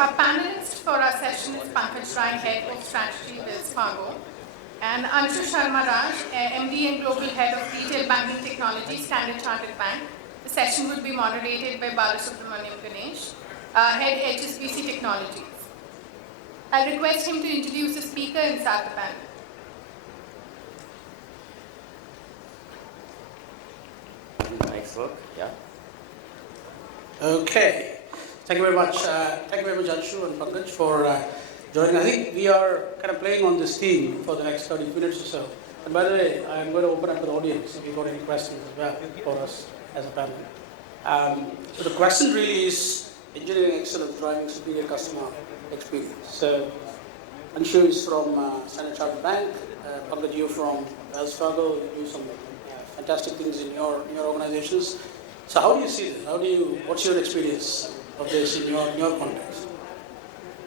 Our panelist for our session is Pankaj Rai, Head of Strategy, Wells Fargo, and Anshu Sharma Raj, MD and Global Head of Retail Banking Technology, Standard Chartered Bank. The session will be moderated by Balasubramaniam Ganesh, Head HSBC Technologies. I request him to introduce the speaker and start the panel. Nice work, yeah. Okay. Thank you very much. Thank you very much, Anshu and Pankaj, for joining. I think we are kind of playing on this theme for the next 30 minutes or so. And by the way, I'm going to open up to the audience if you've got any questions as well for us as a panel. So the question really is engineering excellence driving superior customer experience. So Anshu is from Standard Chartered Bank. Pankaj, you from Wells Fargo. You do some fantastic things in your organizations. So how do you see this? What's your experience of this in your context?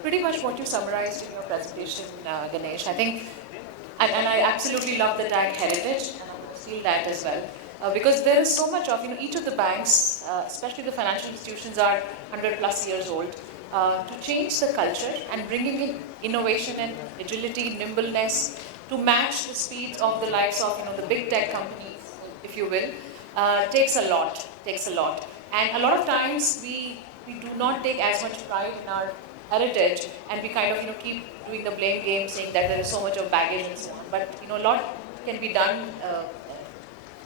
Pretty much what you summarized in your presentation, Ganesh. I think, and I absolutely love the tag heritage, and I feel that as well. Because there is so much of, each of the banks, especially the financial institutions are 100 plus years old, to change the culture and bringing in innovation and agility, nimbleness, to match the speeds of the likes of, the big tech companies, if you will, takes a lot. And a lot of times we do not take as much pride in our heritage, and we kind of keep doing the blame game, saying that there is so much of baggage and so on. But a lot can be done,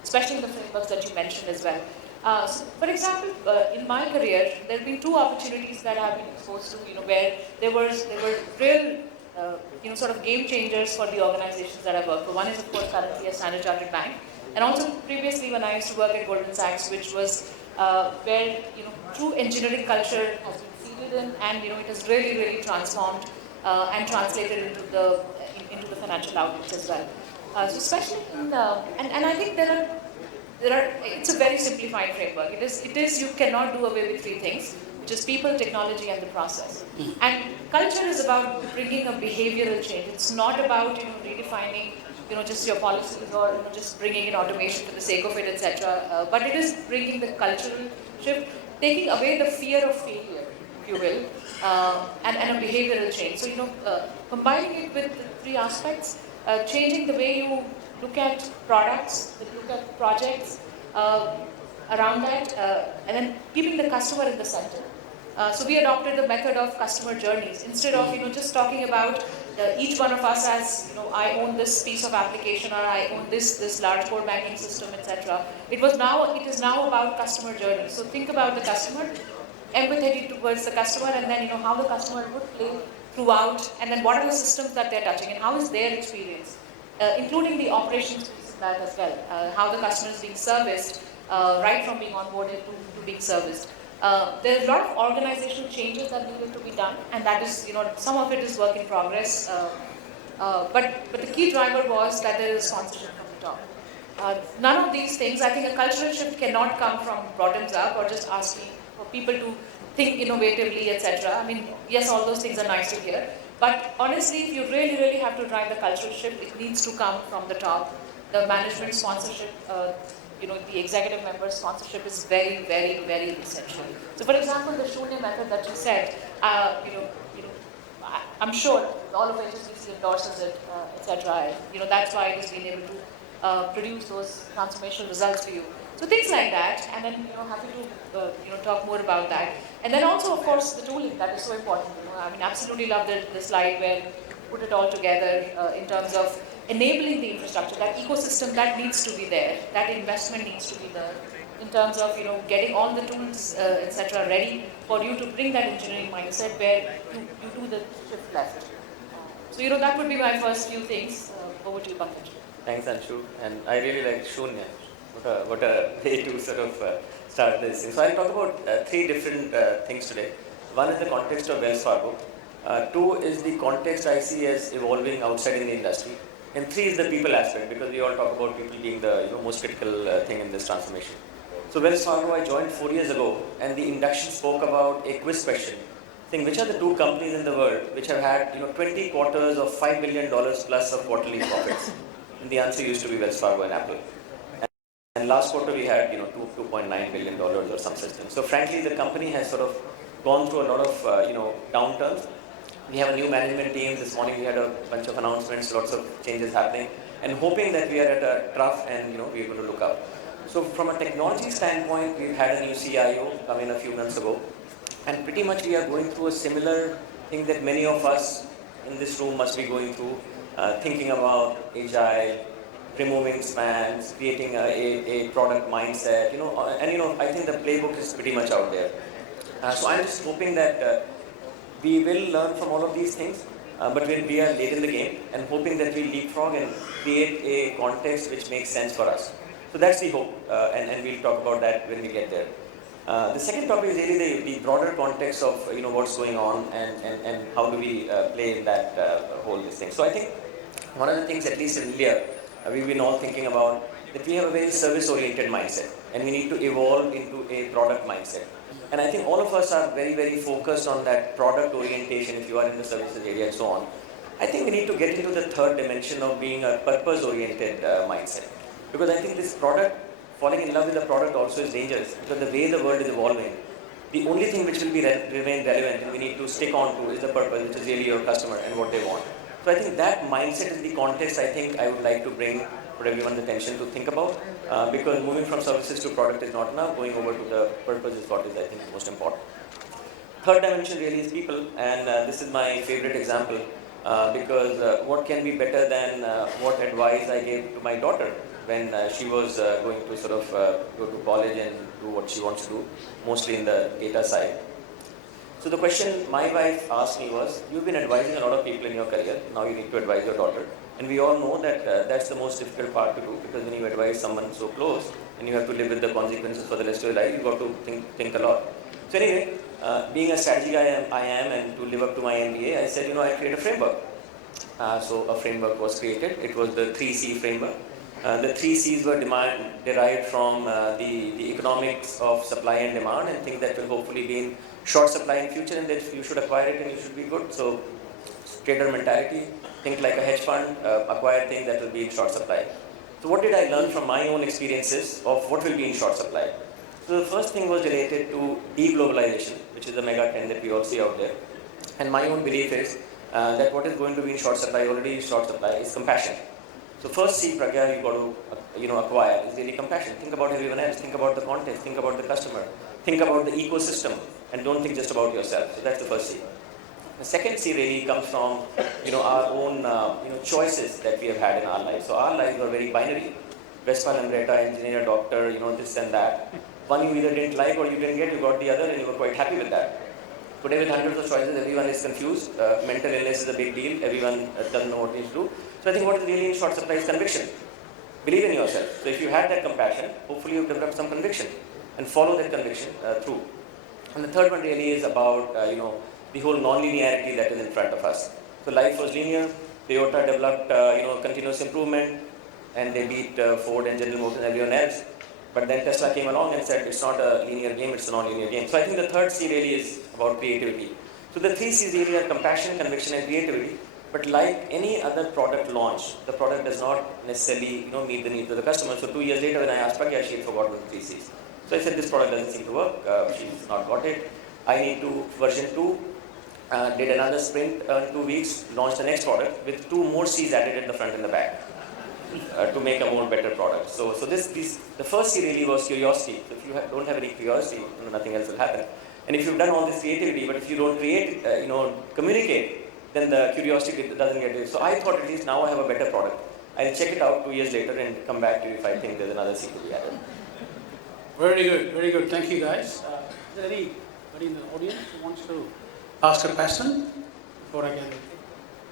especially in the frameworks that you mentioned as well. So for example, in my career, there have been two opportunities that I have been exposed to, where there were real, sort of game changers for the organizations that I work for. One is, of course, currently a Standard Chartered Bank, and also previously when I used to work at Goldman Sachs, which was where true engineering culture has been seeded in, and it has really transformed and translated into the financial outputs as well. So especially in and I think there are it's a very simplified framework. It is you cannot do away with three things, which is people, technology, and the process. And culture is about bringing a behavioral change. It's not about redefining just your policies or just bringing in automation for the sake of it, etc. But it is bringing the cultural shift, taking away the fear of failure, if you will, and a behavioral change. So combining it with the three aspects, changing the way you look at products, look at projects around that, and then keeping the customer in the center. So we adopted the method of customer journeys instead of just talking about each one of us as I own this piece of application, or I own this large core banking system, etc. It is now about customer journeys. So think about the customer, empathy towards the customer, and then how the customer would play throughout, and then what are the systems that they're touching, and how is their experience, including the operations piece of that as well, how the customer is being serviced, right from being onboarded to being serviced. There are a lot of organizational changes that needed to be done, and that is, some of it is work in progress. But the key driver was that there is sponsorship from the top. None of these things, I think a cultural shift cannot come from bottoms up or just asking for people to think innovatively, etc. I mean, yes, all those things are nice to hear. But honestly, if you really have to drive the cultural shift, it needs to come from the top. The management sponsorship, the executive member sponsorship is very essential. So, for example, the Shunya method that you said, I'm sure all of HSBC endorses it, etc. That's why it has been able to produce those transformational results for you. So things like that, and then happy to talk more about that. And then also, of course, the tooling that is so important. I mean, absolutely love the slide where you put it all together in terms of enabling the infrastructure, that ecosystem that needs to be there, that investment needs to be there, in terms of getting all the tools, etc. ready for you to bring that engineering mindset where you do the shift left. So that would be my first few things. Over to you, Pankaj. Thanks, Anshu, and I really like Shunya. What a way to sort of start this thing. So I'll talk about three different things today. One is the context of Wells Fargo. Two is the context I see as evolving outside in the industry. And three is the people aspect, because we all talk about people being the most critical thing in this transformation. So Wells Fargo, I joined 4 years ago, and the induction spoke about a quiz question, saying which are the two companies in the world which have had 20 quarters of $5 billion plus of quarterly profits. And the answer used to be Wells Fargo and Apple. And last quarter we had $2.9 billion or some such thing. So frankly, the company has sort of gone through a lot of downturns. We have a new management team. This morning we had a bunch of announcements, lots of changes happening, and hoping that we are at a trough and we're going to look up. So from a technology standpoint, we've had a new CIO come in a few months ago, and pretty much we are going through a similar thing that many of us in this room must be going through, thinking about agile, removing spans, creating a product mindset, and I think the playbook is pretty much out there. So I'm just hoping that we will learn from all of these things, but we are late in the game, and hoping that we leapfrog and create a context which makes sense for us. So that's the hope, and we'll talk about that when we get there. The second topic is really the broader context of what's going on and how do we play in that whole this thing. So I think one of the things, at least in India, we've been all thinking about that we have a very service-oriented mindset, and we need to evolve into a product mindset. And I think all of us are very, very focused on that product orientation if you are in the services area and so on. I think we need to get into the third dimension of being a purpose-oriented mindset. Because I think this product, falling in love with the product also is dangerous, because the way the world is evolving, the only thing which will be remain relevant and we need to stick on to is the purpose, which is really your customer and what they want. So I think that mindset is the context I think I would like to bring for everyone's attention to think about, because moving from services to product is not enough, going over to the purpose is what is I think most important. Third dimension really is people, and this is my favorite example, because what can be better than what advice I gave to my daughter when she was going to sort of go to college and do what she wants to do, mostly in the data side. So the question my wife asked me was, you've been advising a lot of people in your career, now you need to advise your daughter. And we all know that that's the most difficult part to do, because when you advise someone so close and you have to live with the consequences for the rest of your life, you've got to think a lot. So anyway, being a strategy guy I am, and to live up to my MBA, I said, I create a framework. So a framework was created. It was the 3C framework. The 3 C's were derived from the economics of supply and demand, and things that will hopefully be in short supply in future, and that you should acquire it and you should be good. So trader mentality, think like a hedge fund, acquire things that will be in short supply. So what did I learn from my own experiences of what will be in short supply? So the first thing was related to deglobalization, which is a mega trend that we all see out there. And my own belief is that what is going to be in short supply, already in short supply, is compassion. So first C, Pragya, you've got to acquire is really compassion. Think about everyone else, think about the context, think about the customer, think about the ecosystem, and don't think just about yourself. So that's the first C. The second C really comes from our own choices that we have had in our lives. So our lives were very binary. Vespa, Lambretta, engineer, doctor, this and that. One you either didn't like or you didn't get, you got the other, and you were quite happy with that. Today with hundreds of choices, everyone is confused. Mental illness is a big deal. Everyone doesn't know what to do. So I think what is really in short supply is conviction. Believe in yourself. So if you had that compassion, hopefully you've developed some conviction and follow that conviction through. And the third one really is about the whole non-linearity that is in front of us. So life was linear. Toyota developed continuous improvement, and they beat Ford and General Motors and everyone else. But then Tesla came along and said it's not a linear game, it's a non-linear game. So I think the third C really is about creativity. So the 3 C's really are compassion, conviction, and creativity. But like any other product launch, the product does not necessarily meet the needs of the customer. So 2 years later when I asked Pragya, she had forgotten the 3 C's. So I said this product doesn't seem to work, she's not got it. I need to, version 2, did another sprint in 2 weeks, launched the next product with 2 more C's added at the front and the back. To make a more better product. So the first C really was curiosity. So if you don't have any curiosity, nothing else will happen. And if you've done all this creativity, but if you don't create, communicate, then the curiosity doesn't get it. So I thought at least now I have a better product. I'll check it out 2 years later and come back to you if I think there's another C to be added. Very good, very good. Thank you, guys. Is there anybody in the audience who wants to ask a question before I get it?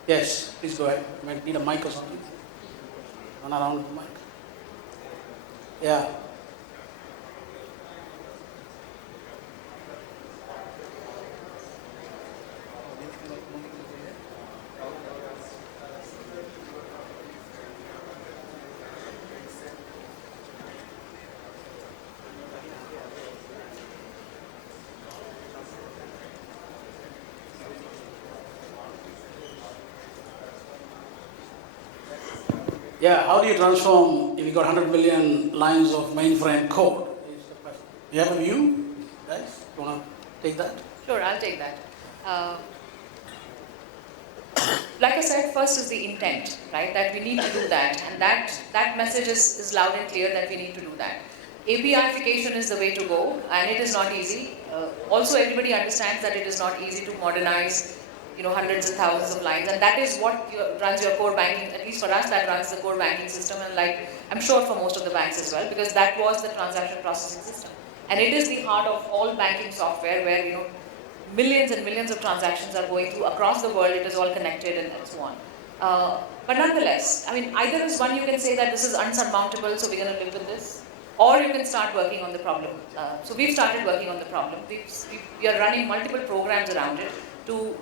Yes, please go ahead. You might need a mic or something. Run around with the mic. Yeah. Yeah, how do you transform if you got 100 million lines of mainframe code? You have a view, guys? You want to take that? Sure, I'll take that. Uh, like I said, first is the intent, right? That we need to do that, and that message is loud and clear that we need to do that. APIification is the way to go, and it is not easy. Also, everybody understands that it is not easy to modernize, hundreds and thousands of lines, and that is what runs your core banking. At least for us, that runs the core banking system, and like I'm sure for most of the banks as well, because that was the transaction processing system, and it is the heart of all banking software, where millions and millions of transactions are going through across the world. It is all connected and so on. But nonetheless, I mean, either is one, you can say that this is unsurmountable, so we're going to live with this, or you can start working on the problem. So we've started working on the problem. We are running multiple programs around it to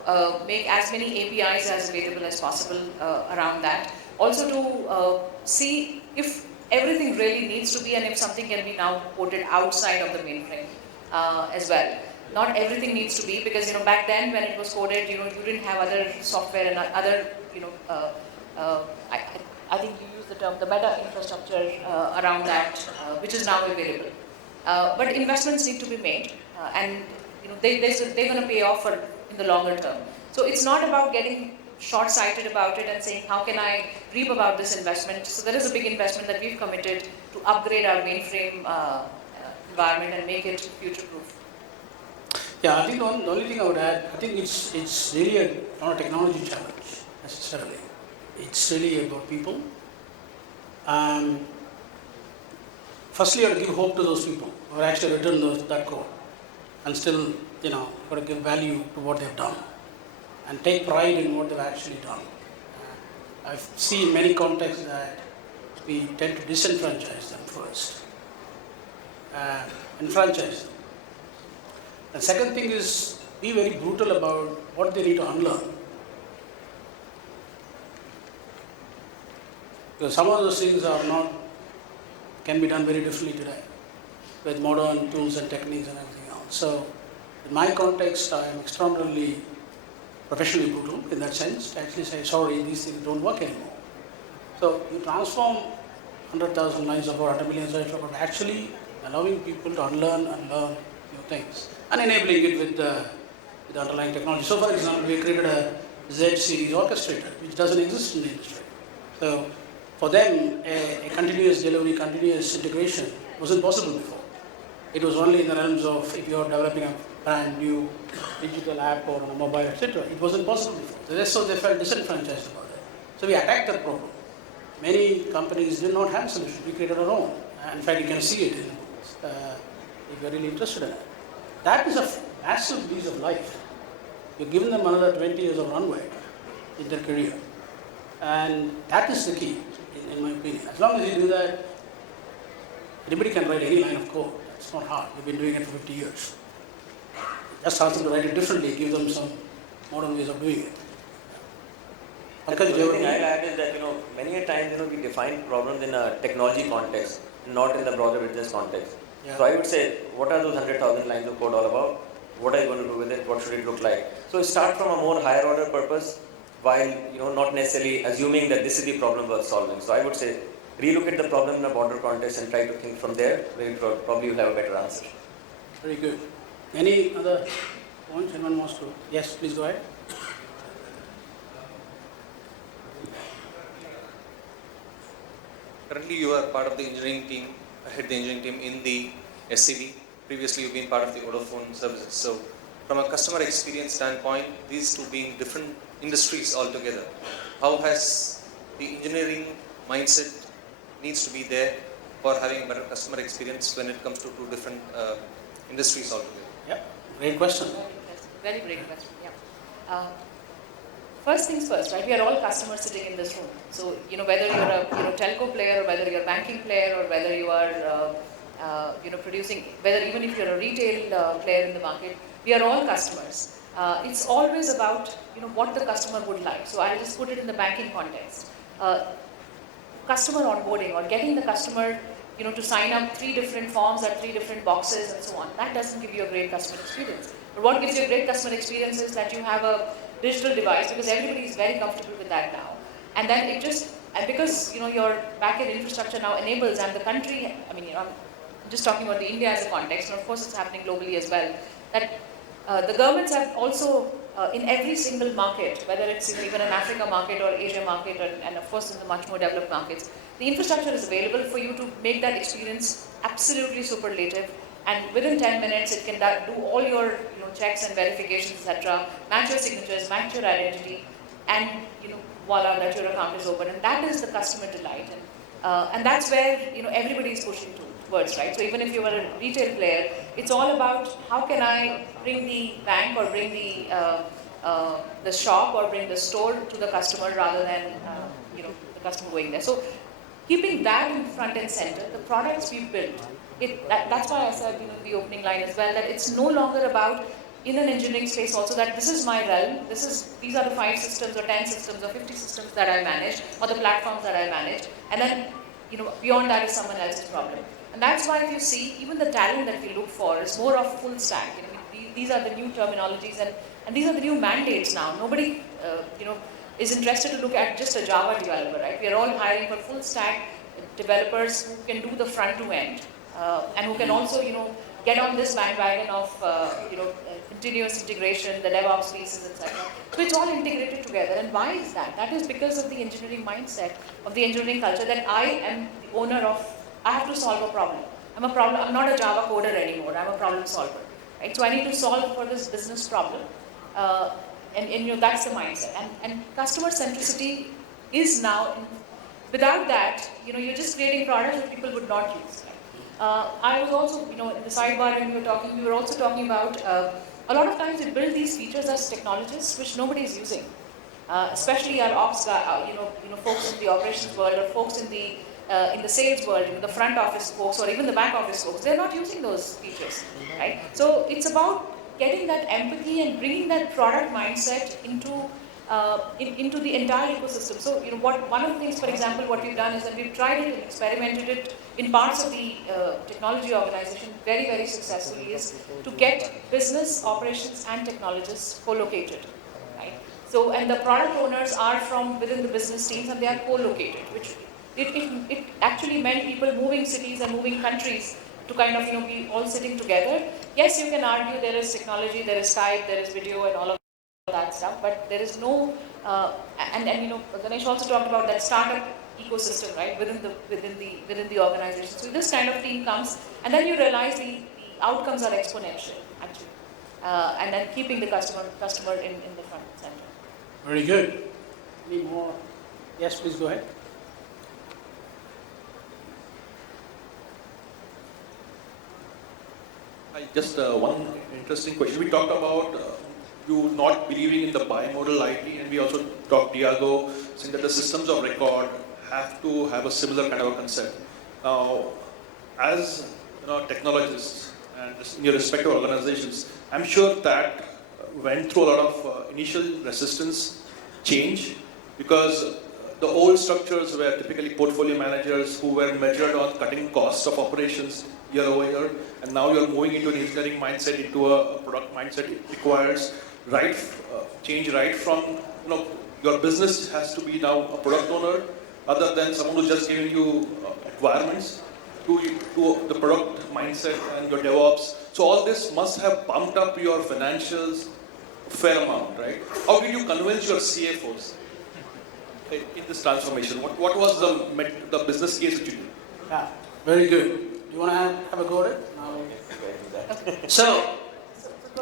make as many APIs as available as possible around that. Also to see if everything really needs to be, and if something can be now ported outside of the mainframe as well. Not everything needs to be, because back then when it was coded, you didn't have other software and other I think you use the term the meta infrastructure around that, which is now available. But investments need to be made, and they're going to pay off in the longer term. So it's not about getting short-sighted about it and saying how can I reap about this investment. So there is a big investment that we've committed to upgrade our mainframe environment and make it future-proof. Yeah, I think the only thing I would add, I think it's really not a technology challenge necessarily. It's really about people. Firstly, you have to give hope to those people who have actually written that code, and still, got to give value to what they've done, and take pride in what they've actually done. I've seen many contexts that we tend to disenfranchise them first, enfranchise them. The second thing is be very brutal about what they need to unlearn. Because some of those things can be done very differently today with modern tools and techniques and everything else. So in my context, I am extraordinarily professionally brutal in that sense, to actually say, sorry, these things don't work anymore. So you transform 100,000 lines of code, 100 million lines of code, actually allowing people to unlearn and learn new things, and enabling it with the underlying technology. So for example, we created a Z series orchestrator, which doesn't exist in the industry. So for them, a continuous delivery, continuous integration wasn't possible before. It was only in the realms of if you're developing a brand new digital app or on a mobile, etc. It wasn't possible before. So they felt disenfranchised about it. So we attacked that problem. Many companies did not have solutions. We created our own. In fact, you can see it in the books if you're really interested in it. That is a massive lease of life. You've given them another 20 years of runway in their career. And that is the key, in my opinion. As long as you do that, anybody can write any line of code. It's not hard. We've been doing it for 50 years. Just ask them to write it differently, give them some modern ways of doing it. The only thing I'll add is that, many a times, we define problems in a technology context, not in the broader business context. Yeah. So I would say, what are those 100,000 lines of code all about? What are you going to do with it? What should it look like? So start from a more higher order purpose, while not necessarily assuming that this is the problem worth solving. So I would say, relook at the problem in a broader context and try to think from there. Where probably you'll have a better answer. Very good. Any other points anyone wants to? Yes, please go ahead. Currently, you are part of the engineering team, head the engineering team in the SCV. Previously, you've been part of the Vodafone services. So, from a customer experience standpoint, these two being different industries altogether, how has the engineering mindset needs to be there for having a better customer experience when it comes to two different industries altogether? Yeah, great question. Very great question. Yeah. First things first, right? We are all customers sitting in this room. So whether you're a telco player, or whether you're a banking player, or whether you are producing, whether even if you're a retail player in the market, we are all customers. It's always about what the customer would like. So I'll just put it in the banking context. Customer onboarding, or getting the customer to sign up 3 different forms at 3 different boxes and so on. That doesn't give you a great customer experience. But what gives you a great customer experience is that you have a digital device, because everybody is very comfortable with that now. And then and because your backend infrastructure now enables, and the country, I'm just talking about the India as a context, and of course it's happening globally as well, that The governments have also, in every single market, whether it's even an Africa market or Asia market, and of course in the much more developed markets, the infrastructure is available for you to make that experience absolutely superlative. And within 10 minutes, it can do all your checks and verifications, etc., match your signatures, match your identity, and voila, that your account is open. And that is the customer delight. And that's where everybody is pushing towards, right? So even if you are a retail player, it's all about how can I bring the bank or bring the shop or bring the store to the customer rather than the customer going there. So keeping that in front and center, the products we built, that's why I said in the opening line as well that it's no longer about in an engineering space also that this is my realm, these are the 5 systems or 10 systems or 50 systems that I manage or the platforms that I manage, and then beyond that is someone else's problem. And that's why if you see even the talent that we look for is more of full stack. These are the new terminologies and these are the new mandates now. Nobody is interested to look at just a Java developer, right? We are all hiring for full stack developers who can do the front to end and who can also get on this bandwagon of continuous integration, the DevOps pieces, etc. So it's all integrated together. And why is that? That is because of the engineering mindset, of the engineering culture, that I am the owner of, I have to solve a problem. I'm not a Java coder anymore, I'm a problem solver. Right? So I need to solve for this business problem. And that's the mindset. And customer centricity is now, without that, you're just creating products that people would not use. I was also, in the sidebar when we were also talking about, a lot of times we build these features as technologists which nobody is using. Especially our ops guy, folks in the operations world or folks in the sales world, the front office folks or even the back office folks, they're not using those features, right? So it's about getting that empathy and bringing that product mindset into the entire ecosystem. So, one of the things, for example, what we've done is that we've tried it and experimented it in parts of the technology organization very, very successfully, is to get business, operations, and technologists co-located, right? So, and the product owners are from within the business teams and they are co-located, which it actually meant people moving cities and moving countries to kind of, be all sitting together. Yes, you can argue there is technology, there is Skype, there is video and all of that stuff, but there is no, and Ganesh also talked about that startup ecosystem, right, within the organization. So this kind of thing comes, and then you realize the outcomes are exponential, actually, and then keeping the customer in the front and center. Very good. Any more? Yes, please go ahead. Just one interesting question. We talked about you not believing in the bimodal IT, and we also talked, Diago, saying that the systems of record have to have a similar kind of a concept. Now, as technologists and in your respective organizations, I'm sure that went through a lot of initial resistance change, because the old structures were typically portfolio managers who were measured on cutting costs of operations year over year, and now you're moving into an engineering mindset, into a product mindset. It requires change right from, your business has to be now a product owner other than someone who's just giving you requirements, to the product mindset and your DevOps. So all this must have pumped up your financials a fair amount, right? How did you convince your CFOs in this transformation? What was the business case that you did? Yeah, very good. You want to have a go at it? So,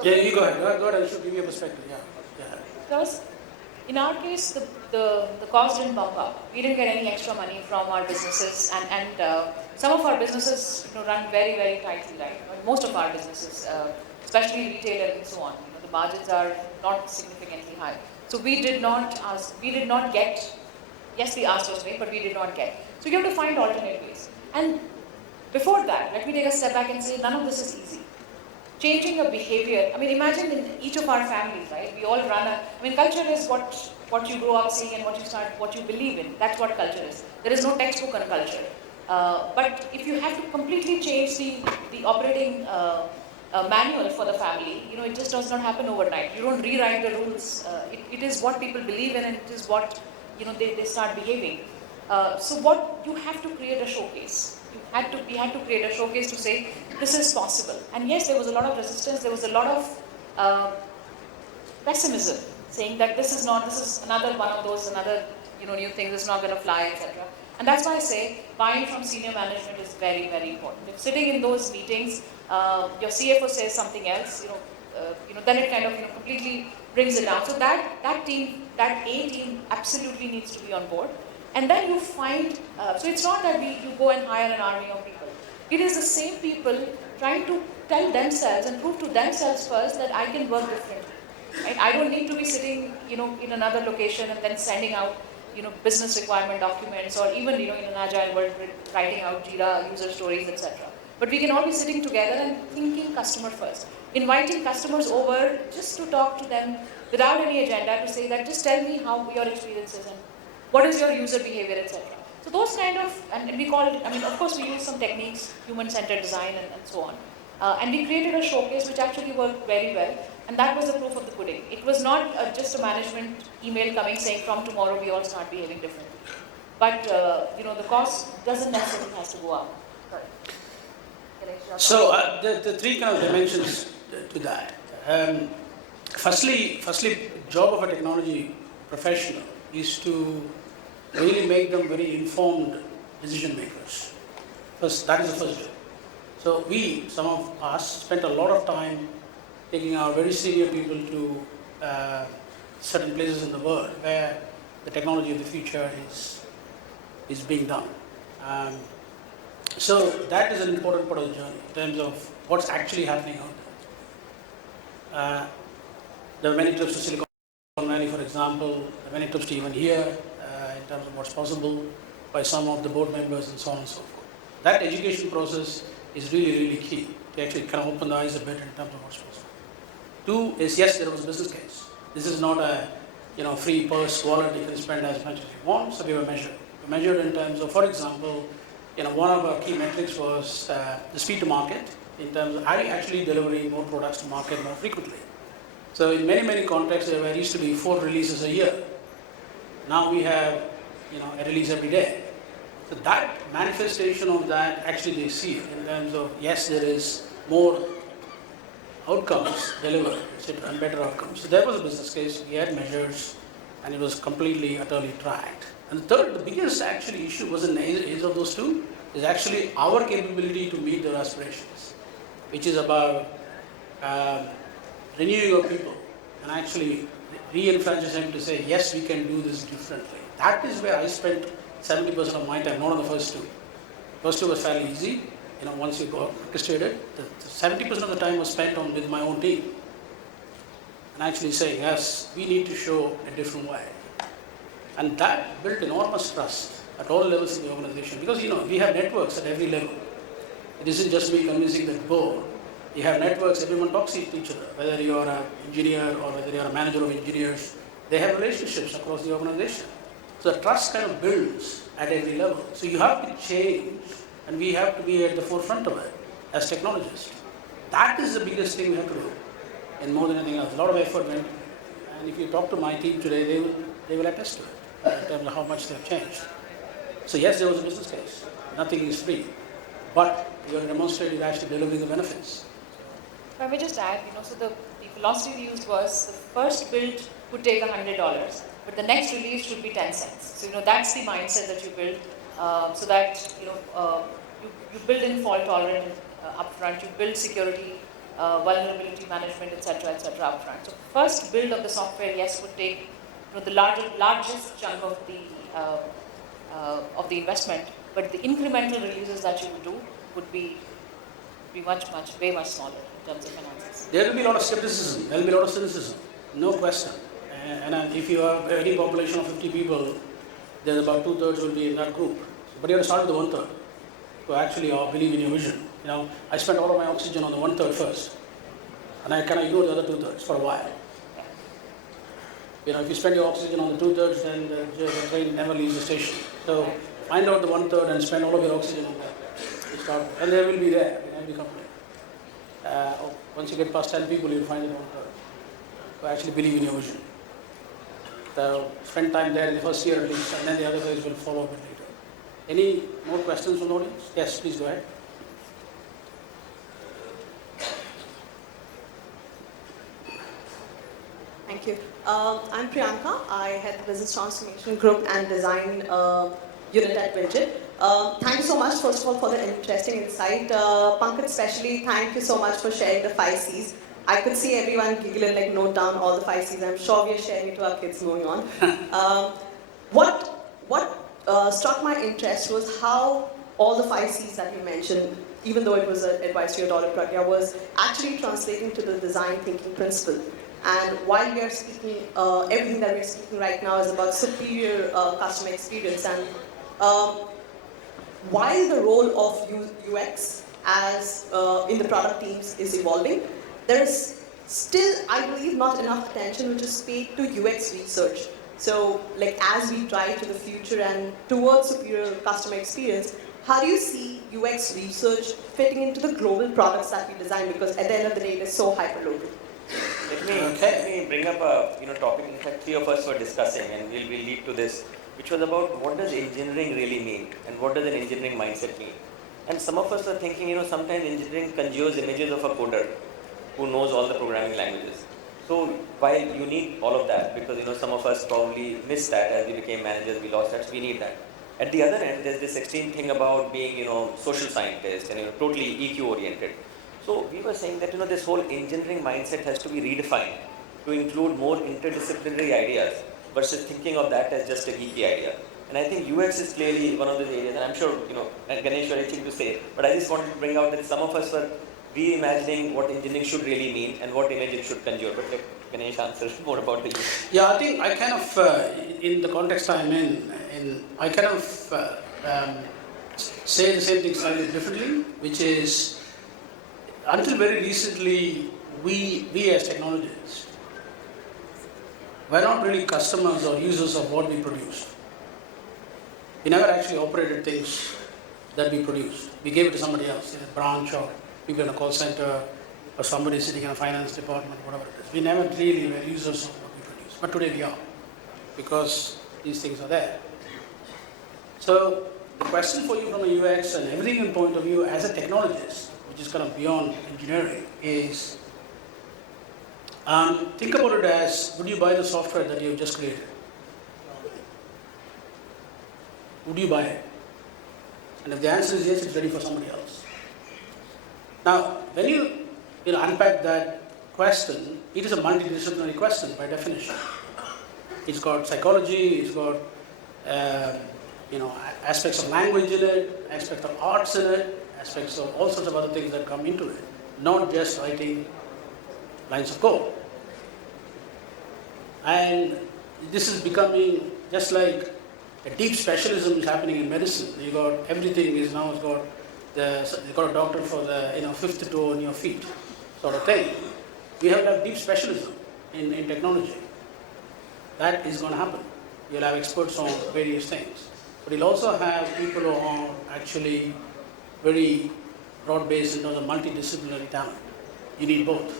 yeah, you go ahead. Go ahead. I should give you a perspective. Yeah. Because in our case, the cost didn't bump up. We didn't get any extra money from our businesses, and some of our businesses run very, very tightly, right? Most of our businesses, especially retail and so on, the margins are not significantly high. So we did not get. Yes, we asked those ways, but we did not get. So you have to find alternate ways. And before that, let me take a step back and say none of this is easy. Changing your behavior, imagine in each of our families, right? We all run culture is what you grow up seeing and what you believe in. That's what culture is. There is no textbook on culture. But if you have to completely change the operating manual for the family, it just does not happen overnight. You don't rewrite the rules. It is what people believe in, and it is what, they start behaving. So what you have to create a showcase. We had to create a showcase to say this is possible. And yes, there was a lot of resistance. There was a lot of pessimism, saying that this is another one of those, another new thing, this is not going to fly, etc. And that's why I say buying from senior management is very, very important. If sitting in those meetings, your CFO says something else, then it kind of completely brings it down. So that A team absolutely needs to be on board. And then you find, so it's not that you go and hire an army of people. It is the same people trying to tell themselves and prove to themselves first that I can work differently. Right? I don't need to be sitting, in another location and then sending out, business requirement documents, or even, in an agile world, writing out Jira user stories, etc. But we can all be sitting together and thinking customer first, inviting customers over just to talk to them without any agenda, to say that just tell me how your experience is and what is your user behavior, etc. So those kind of, and we call it, of course we use some techniques, human-centered design and so on. And we created a showcase which actually worked very well. And that was the proof of the pudding. It was not just a management email coming saying from tomorrow we all start behaving differently. But the cost doesn't necessarily have to go up. So the three kind of dimensions to that. Firstly, job of a technology professional is to really make them very informed decision makers. First, that is the first job. So some of us, spent a lot of time taking our very senior people to certain places in the world where the technology of the future is being done. So that is an important part of the journey in terms of what's actually happening out there. There are many trips to Silicon Valley, for example, there are many trips to even here in terms of what's possible by some of the board members and so on and so forth. That education process is really, really key to actually kind of open the eyes a bit in terms of what's possible. Two is, yes, there was a business case. This is not a free purse wallet you can spend as much as you want, so we were measured. We measured in terms of, for example, one of our key metrics was the speed to market in terms of actually delivering more products to market more frequently. So in many, many contexts there used to be 4 releases a year. Now we have a release every day. So that manifestation of that actually they see it in terms of, yes, there is more outcomes delivered, and better outcomes. So there was a business case, we had measures, and it was completely, utterly tracked. And the third, the biggest actually issue was in either of those two, is actually our capability to meet their aspirations, which is about renewing your people and actually re-enfranchising to say, yes, we can do this differently. That is where I spent 70% of my time, not on the first two. First two was fairly easy. Once you go orchestrated, the 70% of the time was spent with my own team. And actually saying, yes, we need to show a different way. And that built enormous trust at all levels in the organization. Because, we have networks at every level. It isn't just me convincing the board. You have networks, everyone talks to each other. Whether you're an engineer or whether you're a manager of engineers, they have relationships across the organization. So the trust kind of builds at every level. So you have to change, and we have to be at the forefront of it as technologists. That is the biggest thing we have to do, and more than anything else. A lot of effort went, and if you talk to my team today, they will attest to it in terms of how much they have changed. So yes, there was a business case. Nothing is free, but you are demonstrating actually delivering the benefits. If I may just add, so the philosophy we used was the first build would take $100, but the next release should be 10 cents. So that's the mindset that you build, so that you build in fault tolerant upfront, you build security, vulnerability management, etc., upfront. So first build of the software, yes, would take the largest chunk of the investment, but the incremental releases that you will do would be way much smaller in terms of finances. There will be a lot of skepticism, there will be a lot of cynicism, no question. And if you have any population of 50 people, then about 2/3 will be in that group. But you have to start with the 1/3 to actually believe in your vision. I spent all of my oxygen on the 1/3 first, and I kind of ignore the other 2/3 for a while. If you spend your oxygen on the 2/3, then the train never leaves the station. So find out the 1/3 and spend all of your oxygen on that. And they will be there in every company. Once you get past 10 people, you'll find the 1/3 who actually believe in your vision. So spend time there in the first year at least, and then the other guys will follow a bit later. Any more questions from the audience? Yes, please go ahead. Thank you. I'm Priyanka. I head the Business Transformation Group and Design Unit at Widget. Thank you so much, first of all, for the interesting insight. Pankaj, especially, thank you so much for sharing the 5 Cs. I could see everyone giggle and like note down all the 5 Cs. I'm sure we are sharing it to our kids moving on. What struck my interest was how all the 5 Cs that you mentioned, even though it was an advice to your daughter Pragya, was actually translating to the design thinking principle. And while we are speaking, everything that we're speaking right now is about superior customer experience. And while the role of UX as in the product teams is evolving, there is still, I believe, not enough attention which is paid to UX research. So, like, as we drive to the future and towards superior customer experience, how do you see UX research fitting into the global products that we design? Because at the end of the day, it is so hyper-local. Let me bring up a topic. In fact, 3 of us were discussing, and we'll lead to this, which was about what does engineering really mean, and what does an engineering mindset mean. And some of us were thinking, sometimes engineering conjures images of a coder who knows all the programming languages. So while you need all of that, because some of us probably missed that as we became managers, we lost that, so we need that. At the other end, there's this extreme thing about being, social scientist and totally EQ oriented. So we were saying that this whole engineering mindset has to be redefined to include more interdisciplinary ideas versus thinking of that as just a geeky idea. And I think UX is clearly one of those areas, and I'm sure Ganesh had anything to say, but I just wanted to bring out that some of us were reimagining what engineering should really mean and what image it should conjure. But let Ganesh answer more about the UX. Yeah, I think I kind of, in the context I'm in I kind of say the same thing slightly differently, which is, until very recently, we as technologists were not really customers or users of what we produced. We never actually operated things that we produced. We gave it to somebody else, in a branch or people in a call center or somebody sitting in a finance department, whatever it is. We never really were users of what we produced. But today we are, because these things are there. So the question for you from a UX and everything point of view as a technologist, which is kind of beyond engineering, is think about it as, would you buy the software that you've just created? Would you buy it? And if the answer is yes, it's ready for somebody else. Now, when you unpack that question, it is a multidisciplinary question by definition. It's got psychology, it's got aspects of language in it, aspects of arts in it, aspects of all sorts of other things that come into it, not just writing lines of code. And this is becoming just like a deep specialism is happening in medicine. You got everything is now got you got a doctor for the 5th toe on your feet sort of thing. We have to have deep specialism in technology. That is going to happen. You'll have experts on various things, but you'll also have people who are actually very broad-based in terms of multidisciplinary talent. You need both.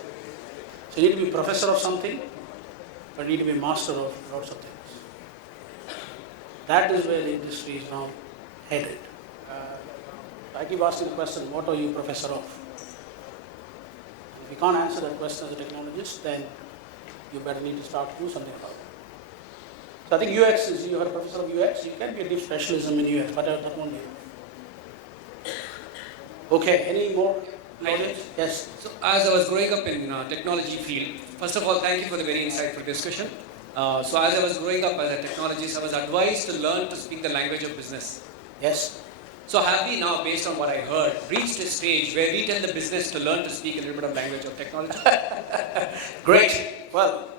So you need to be a professor of something, but you need to be a master of lots of things. That is where the industry is now headed. I keep asking the question, what are you professor of? If you can't answer that question as a technologist, then you better need to start to do something about it. So I think UX is, you are a professor of UX, you can be a deep specialism in UX, but that won't be it. Okay, any more? Yes. So as I was growing up in technology field, first of all, thank you for the very insightful discussion. So as I was growing up as a technologist, I was advised to learn to speak the language of business. Yes. So have we now, based on what I heard, reached a stage where we tell the business to learn to speak a little bit of language of technology? Great. Well,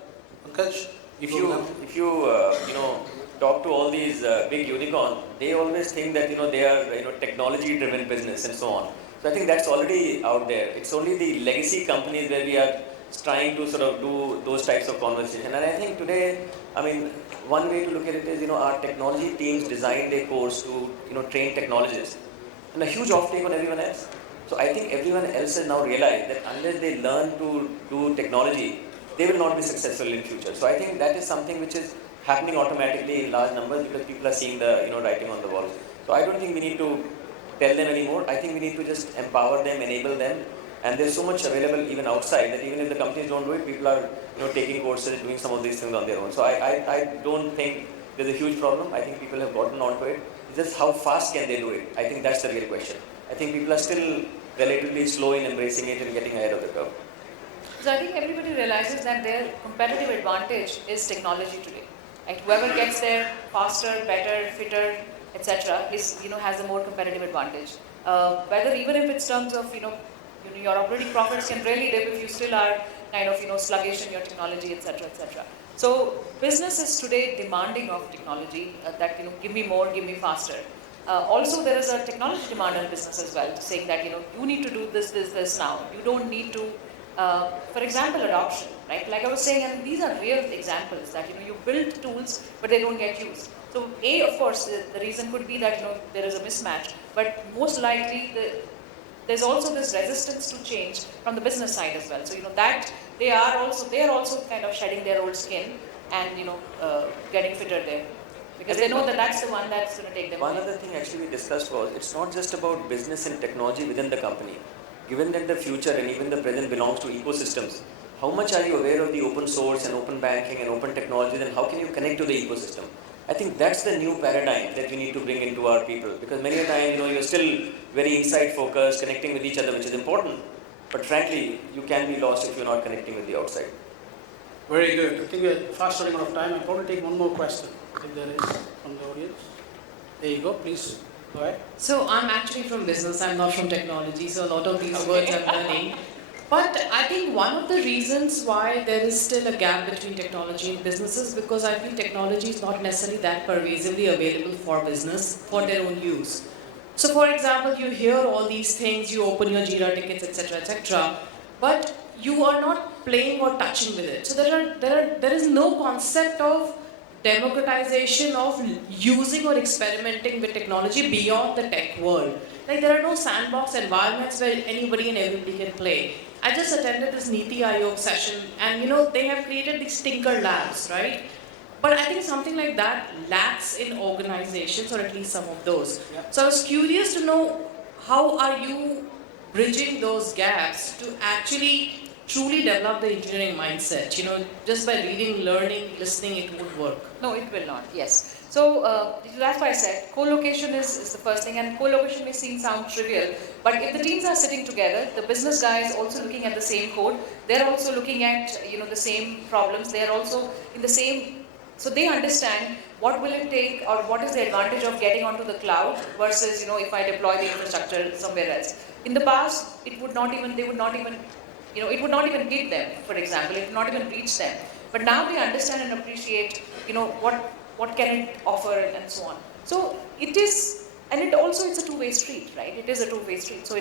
Pankaj, if you talk to all these big unicorns, they always think that they are technology-driven business and so on. So I think that's already out there. It's only the legacy companies where we are trying to sort of do those types of conversation. And I think today, one way to look at it is, our technology teams designed a course to, train technologists, and a huge offtake on everyone else. So I think everyone else has now realized that unless they learn to do technology, they will not be successful in future. So I think that is something which is happening automatically in large numbers because people are seeing the, writing on the wall. So I don't think we need to tell them anymore. I think we need to just empower them, enable them, And there's so much available even outside that even if the companies don't do it, people are taking courses, doing some of these things on their own. So I don't think there's a huge problem. I think people have gotten onto it. It's just how fast can they do it? I think that's the real question. I think people are still relatively slow in embracing it and getting ahead of the curve. So I think everybody realizes that their competitive advantage is technology today. Right? Whoever gets there faster, better, fitter, etc., is has a more competitive advantage. Whether even if it's terms of your operating profits can really dip if you still are kind of sluggish in your technology, etc., etc. So business is today demanding of technology that give me more, give me faster. Also, there is a technology demand in business as well, saying that you need to do this now. You don't need to. For example, adoption, right? Like I was saying, and these are real examples that you build tools, but they don't get used. So, of course, the reason could be that there is a mismatch, but most likely there's also this resistance to change from the business side as well. So that they are also kind of shedding their old skin and getting fitter there, because they know that that's the one that's going to take them. One other thing actually we discussed was it's not just about business and technology within the company. Given that the future and even the present belongs to ecosystems, how much are you aware of the open source and open banking and open technologies, and how can you connect to the ecosystem? I think that's the new paradigm that we need to bring into our people, because many a time you're still very inside focused, connecting with each other, which is important, but frankly you can be lost if you're not connecting with the outside. Very good. I think we're fast running out of time. I'll probably take one more question if there is from the audience. There you go, please. Go ahead. So I'm actually from business, I'm not from technology, so a lot of these words I'm learning. But I think one of the reasons why there is still a gap between technology and business is because I feel technology is not necessarily that pervasively available for business for their own use. So for example, you hear all these things, you open your Jira tickets, etc., but you are not playing or touching with it. So there is no concept of democratization of using or experimenting with technology beyond the tech world. Like there are no sandbox environments where anybody and everybody can play. I just attended this Niti Aayog session and they have created these Tinker Labs, right? But I think something like that lacks in organizations, or at least some of those. So I was curious to know, how are you bridging those gaps to actually truly develop the engineering mindset? Just by reading, learning, listening, it won't work. No, it will not, yes. So that's why I said co-location is the first thing, and co-location may sound trivial, but if the teams are sitting together, the business guy is also looking at the same code, they're also looking at the same problems, they're also in the same, so they understand what will it take or what is the advantage of getting onto the cloud versus if I deploy the infrastructure somewhere else. In the past, it would not even hit them, for example, it would not even reach them. But now they understand and appreciate, what can it offer and so on. So it is, and it's a two-way street, right? It is a two-way street. So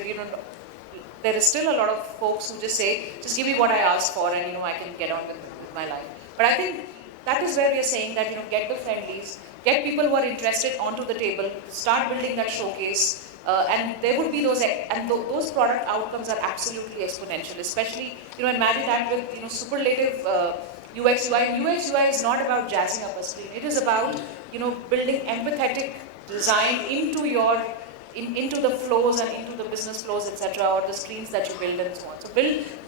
there is still a lot of folks who just say, just give me what I asked for and I can get on with my life. But I think that is where we are saying that get the friendlies, get people who are interested onto the table, start building that showcase. And there would be those, and those product outcomes are absolutely exponential, especially, and marry that with, superlative UX UI. UX UI is not about jazzing up a screen. It is about, building empathetic design into into the flows and into the business flows, etc., or the screens that you build and so on. So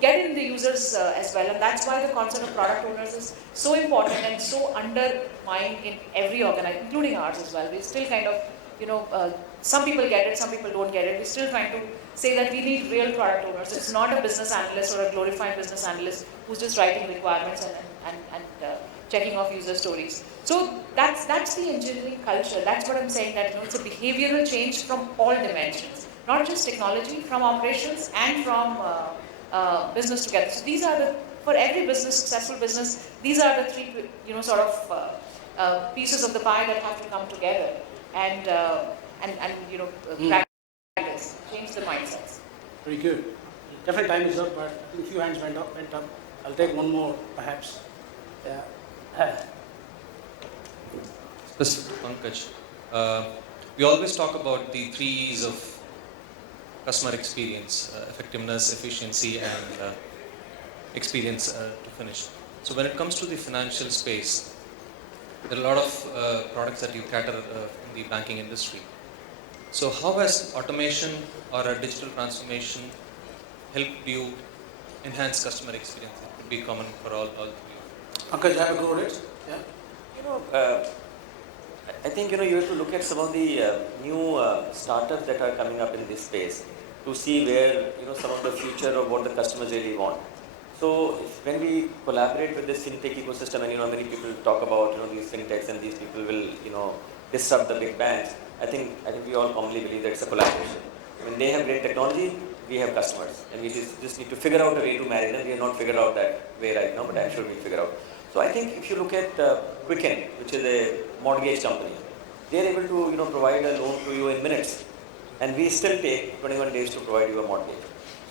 get in the users as well, and that's why the concept of product owners is so important and so undermined in every organization, including ours as well. We still kind of, some people get it, some people don't get it. We're still trying to say that we need real product owners. It's not a business analyst or a glorified business analyst who's just writing requirements and checking off user stories. So that's the engineering culture. That's what I'm saying, that it's a behavioral change from all dimensions, not just technology, from operations and from business together. So these are for every business, successful business, these are the three pieces of the pie that have to come together and practice, change the mindsets. Very good. Definitely time is up, but I think a few hands went up. I'll take one more, perhaps. Yeah. Specific to Pankaj, we always talk about the 3 E's of customer experience, effectiveness, efficiency, and experience to finish. So when it comes to the financial space, there are a lot of products that you cater in the banking industry. So how has automation or a digital transformation help you enhance customer experience? It could be common for all three. Pankaj, have a go at it. Yeah. You know, I think you have to look at some of the new startups that are coming up in this space to see where some of the future of what the customers really want. So when we collaborate with this fintech ecosystem, and many people talk about these fintechs and these people will disrupt the big banks. I think we all commonly believe that it's a collaboration. When they have great technology, we have customers, and we just need to figure out a way to marry them. We have not figured out that way right now, but I'm sure we'll figure out. So I think if you look at Quicken, which is a mortgage company, they are able to provide a loan to you in minutes, and we still take 21 days to provide you a mortgage.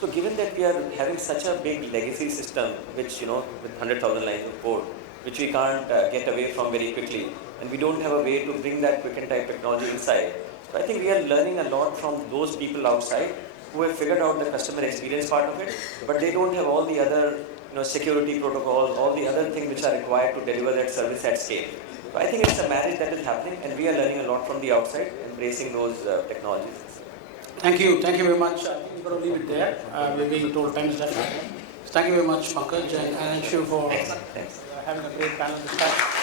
So given that we are having such a big legacy system, which with 100,000 lines of code, which we can't get away from very quickly, and we don't have a way to bring that Quicken type technology inside. So I think we are learning a lot from those people outside who have figured out the customer experience part of it, but they don't have all the other security protocols, all the other things which are required to deliver that service at scale. So I think it's a marriage that is happening, and we are learning a lot from the outside, embracing those technologies. Thank you very much. I think we're going to leave it there. We're being told time is up. Thank you very much, Pankaj and Shiv, for having a great panel discussion.